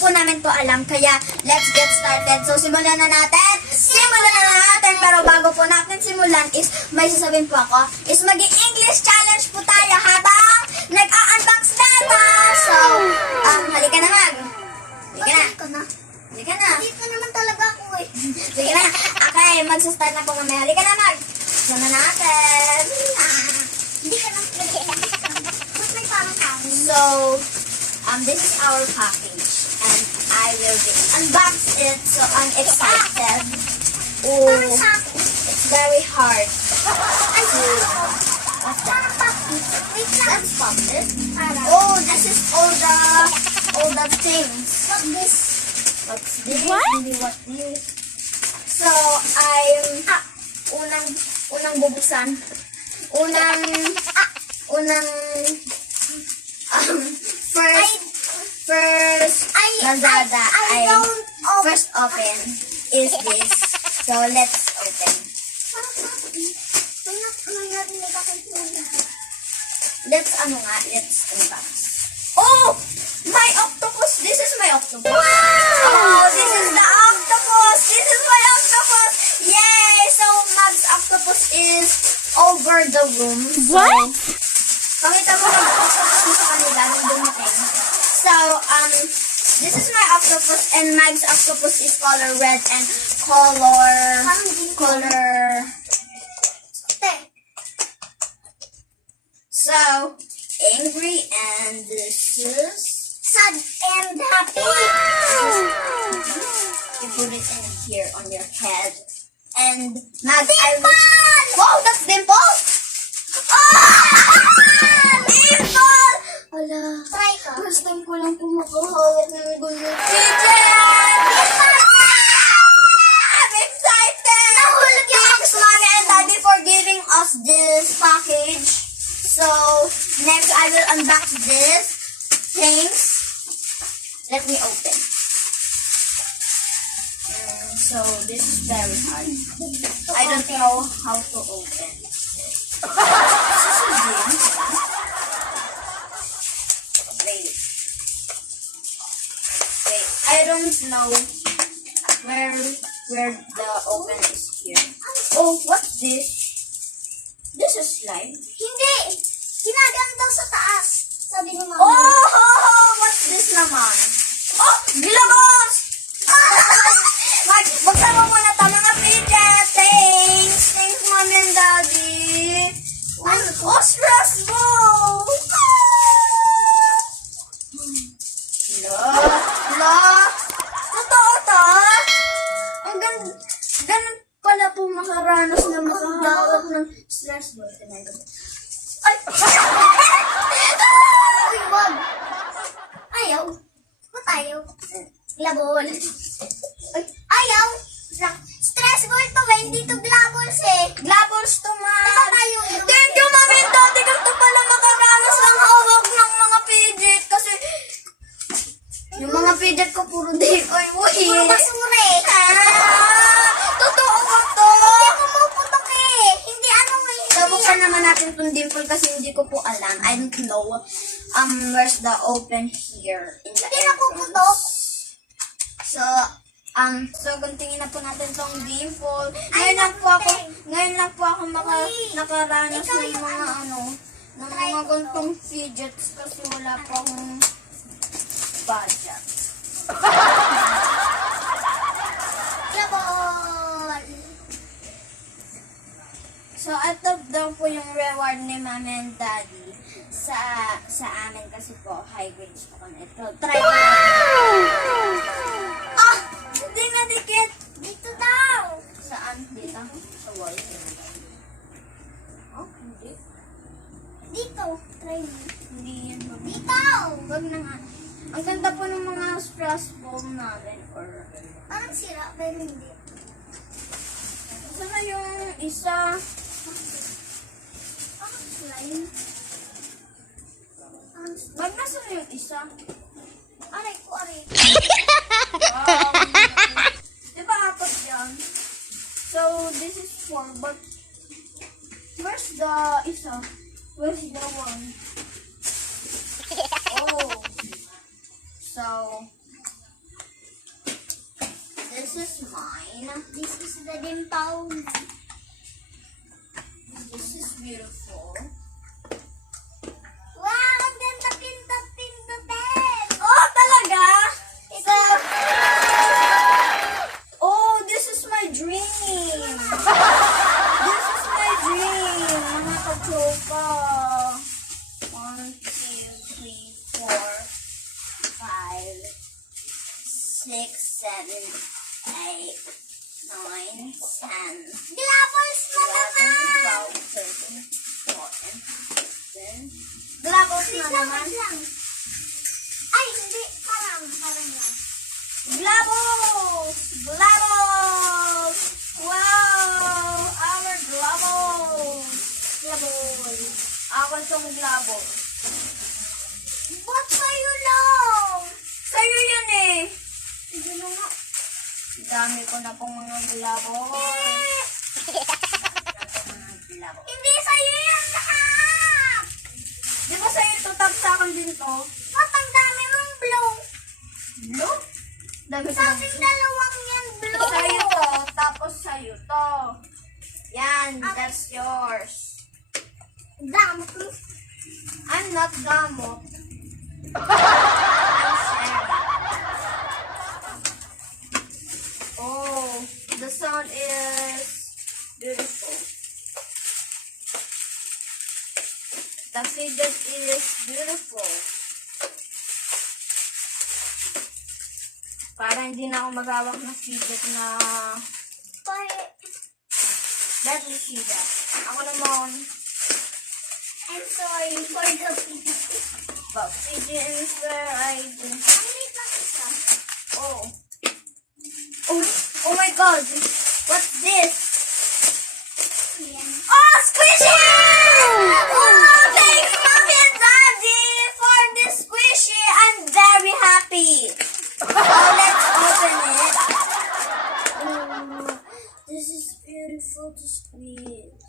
po namin to alam, kaya let's get started. So, simulan na natin. Pero bago po natin simulan is, may sasabihin po ako, is mag-English challenge po tayo habang nag-unbox data. So, halika na mag. Halika na. Halika na. Dito naman talaga ako eh. Sige na. Okay, magsastart na po kami. Halika na mag. Sana natin. Hindi ka na. Ba't may parang kami? So, this is our package. And I will unbox it. So, I'm excited. Parang Oh, sa akin. it's very hard. Ay, What's that? parang pakit. Wait lang. That's pumpkin. Parang. Oh, this is all the things. What this? What's this? What? Hindi what this. So, I'm unang bubuksan. Unang first Lazada I don't open. first open is this. So, let's open. Parang pakit. May narinig akong tuna. Let's unbox. Oh! My octopus! This is my octopus! Wow! Oh, this is the octopus! This is my octopus! Yay! So, Mag's octopus is over the room. So, What? pakita mo lang octopus mo sa kanila nung dumating. So, this is my octopus and Mag's octopus is color red and color so angry, and this is Sad and happy. you put it in here on your head. And Mag, Dimple! wow, that's Dimple! Dimple! Wala. Try ka. First time ko lang pumakahawak ng ganyan. Fidget! I'm excited! Nahulog yung Thanks, Mommy and Daddy, for giving us this package. So, next I will unbox this. Thanks. Let me open. So, this is very hard. I don't know how to open. This is a game. Wait. I don't know where the open is here. Oh, what's this? This is slime. Hindi. Ginagan daw sa taas. Sabi ni mama. Oh, what's this naman? Oh, globos! Buksan mo muna ito, mga Fidget. Thanks, Mommy and Daddy. Oh, stress ball! Totoo to? Ang ganun pala po makaranas na makahawak ng stress ball. Ay! Uy, wag. Ayaw. Ba't ayaw? Glabol. Ay! Ayaw. Stress ball to ba? Hindi to glabols eh. Glabols to, ma! Ito tayo. Thank you, Mami and Daddy. Ganito pala makaranas ng hawak ng mga Fidget. Kasi yung mga Fidget ko puro decoy. Puro basura eh. Totoo ba to? Hindi ako maputok eh. Hindi ano eh. So, buksan naman natin itong dimple kasi hindi ko po alam. I don't know where's the open here in the Hindi na puputok. So, guntingin na po natin tong dimple. Ngayon lang po ako nakaranas ng mga ng mga gantong fidgets kasi wala pa akong budget. Glabol. So, ito daw po yung reward ni Mami and Daddy sa amin kasi po high grades po kami. Ito, try ko. Ah! Hindi na dikit! Dito daw. Saan? Dito? Sa wall? Oh, hindi. Dito. Try mo. Hindi yan. Dito. Wag na nga. Ang ganda po ng mga stress ball namin or... Parang sira pero hindi. Saan na yung isa? Parang slime. Wag na saan yung isa? Aray ko, aray. Diba apat yan? So, this is 4, but where's the isa? Where's the one? Oh. So, this is mine. This is the dimple. This is beautiful. Wow, ang ganda pindot-pindotin. Oh, talaga? So, oh, this is my dream. This is my dream, mga ka-tropa. 1, 2, 3, 4, 5, 6, 7, 8, 9, 10. Glabos na naman. 12, 13, 14, 15. Glabos na naman. Ay, hindi. Parang lang. Glabos! Glabos! Wow! Our glabos! Glabos! Awan tong glabos. Ba't sa'yo lang? Sa'yo yan eh! Sige na nga. Dami ko na pong mga glabos. Mga glabos. Hindi sa'yo yan lahat. Di ba sa'yo ito? Tapsakan din to? Ba't ang dami mong blue? Blue? Dami ko Sa ng ating dalawang yan blue. sa'yo to, tapos sa'yo to. Yan, that's yours. Dami ko. I'm not gamot. I'm sharing. Oh, the sound is beautiful. The fidget is beautiful. Para hindi na ako maghawak ng fidget na let me see that. Ako naman, I'm sorry for the people. but fidget is where I do. Ang lit lang isa. Oh. Oh my god. What's this? Yan. Oh, squishy! Oh, thanks, mommy and daddy, for this squishy. I'm very happy. Oh, let's open it. Oh, this is beautiful to squeeze.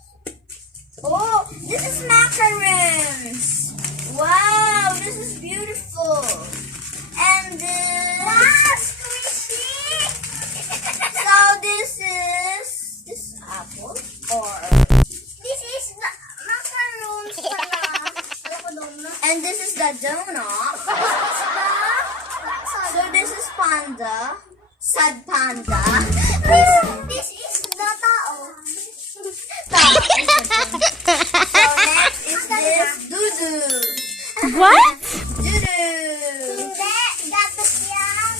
Oh, this is macarons. Wow, this is beautiful. And this. Wow, squishy! So this apple or This is the macaroons pala. Alam ko donut. and this is the donut. So this is panda, sad panda. This is the tao. So next is this doo-doo. What? Doo-doo. Hindi, gatas yan.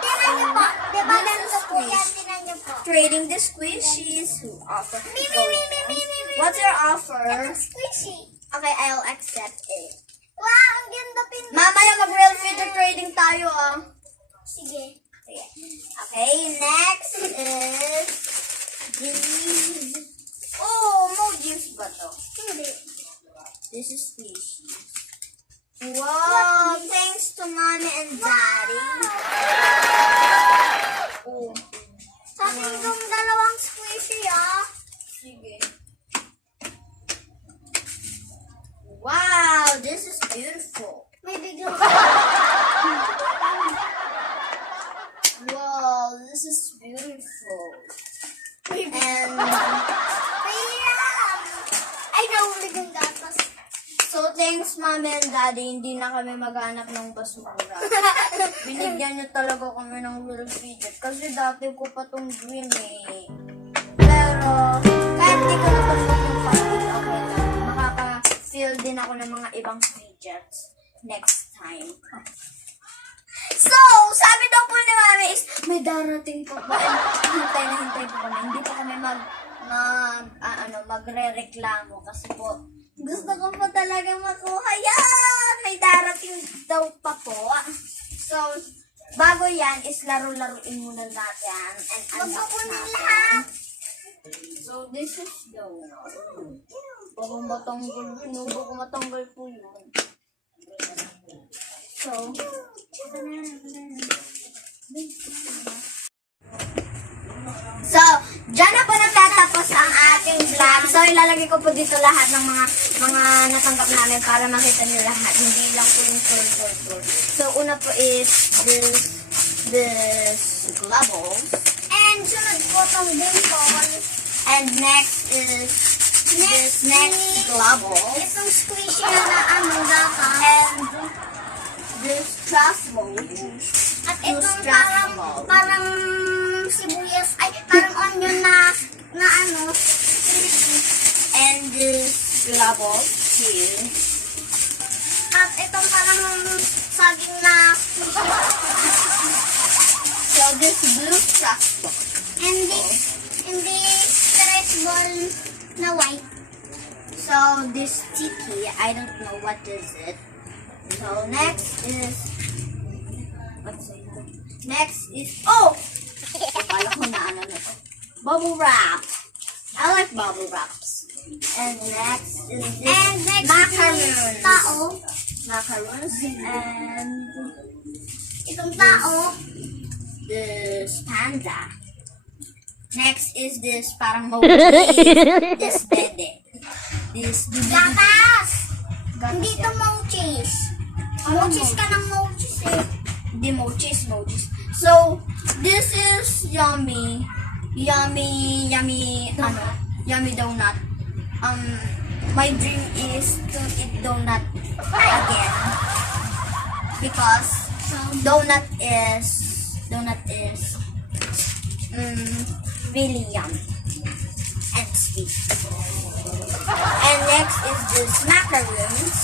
Tinan niyo po. Diba ganito po yan? Tinan niyo po. Trading the squishies who offer. Me. What's your offer? Squishy. Okay, I'll accept it. Wow, ang ganda pindot. Mamaya mag-real fidget trading tayo ah. Sige. Sige. Okay, next is these. Oh, emojis ba to? Hindi. This is species. Wow, thanks to mommy and daddy. Oh, Sa akin itong dalawang squishy ah. sige. Wow, this is beautiful. May biglang. Wow, this is beautiful. And Mayroon. Ay, nahulog ang gatas. so thanks mommy and daddy, hindi na kami maghanap ng basura. Binigyan niyo talaga kami ng real fidget kasi dati ko pa tong dream eh. Pero kahit hindi ko napasok yung fidget, okay lang. Makaka-feel din ako ng mga ibang fidgets next time. So, sabi daw po ni mami is, may darating pa ba? Hintay na hintay po kami. Hindi pa kami magre-reklamo kasi po, gusto ko po talaga makuha yan. May darating daw pa po. So, bago yan is laro-laruin muna natin and unbox natin. So, this is donut. Baka matanggal po yun. So, dyan na po natatapos ang ating vlog. So, ilalagay ko po dito lahat ng mga natanggap namin para makita niyo lahat. Hindi lang po yung tour. So, una po is this this globbles. And sunod po tong dimple. And next is this next globble. Itong squishy na ano dapat. And this truffle. At This itong truffle. parang sibuyas, ay parang onion na ano. And this globble too. At itong parang saging na. So this blue truffle. And this stress ball na white. So this sticky, I don't know what is it. So next is oh! Akala ko na ano na to. Bubble wrap. I like bubble wraps. And next is this And next macaroons. is tao. Macaroons and Itong tao. this panda. Next is this parang mochi. This dede. This Gatas! Hindi ito mochis. Mochis ka ng mochis eh. the mochis. So this is yummy donut. My dream is to eat donut again because donut is really yummy and sweet. And next is this macaroons.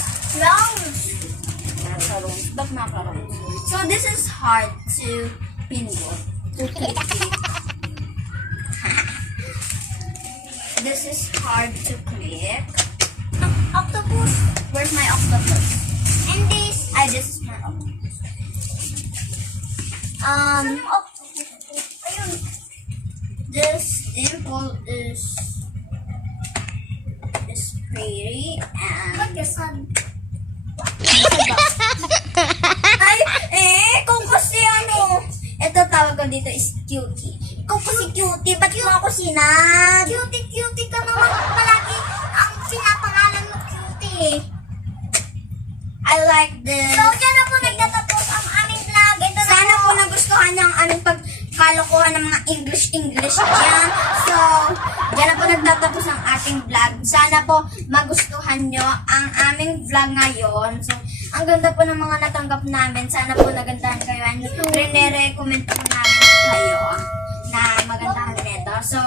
Macaroons. So this is hard to pinball, to click. This is hard to click. Octopus. Where's my octopus? And this. This is my octopus. Octopus. Ayun. This dimple is pretty and Ba't yasan? kung kasi ano, ito tawag ko dito is cutie. Kung kasi cutie, ba't mo ako sinag? Cutie ka naman palagi. Ang pinapangalan mo cutie. I like this. So, dyan na po nagtatapos ang aming vlog. Ito na Sana po. po nagustuhan niyo ang aming pagkalokohan ng mga English dyan. So, dyan na po nagtatapos ang ating vlog. Sana po magustuhan niyo ang aming vlog ngayon. So, ang ganda po ng mga natanggap namin. Sana po nagandahan kayo. And rene-recommend po namin kayo na magandahan nito. So,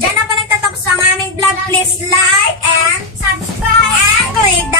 dyan na po nagtatapos ang aming vlog. Please like and subscribe and click the